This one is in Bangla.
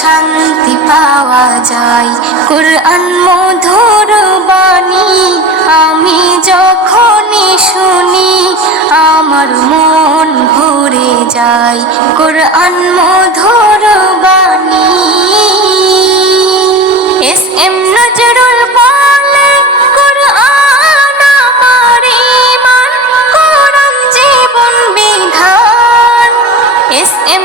শান্তি পাওয়া যায়। কোরআন মধুর বাণী, আমি যখনই শুনি, আমার মন ভরে যায়। কোরআন মধুর বাণী। এস এম নজরুল কোরআন জীবন বিধান। S M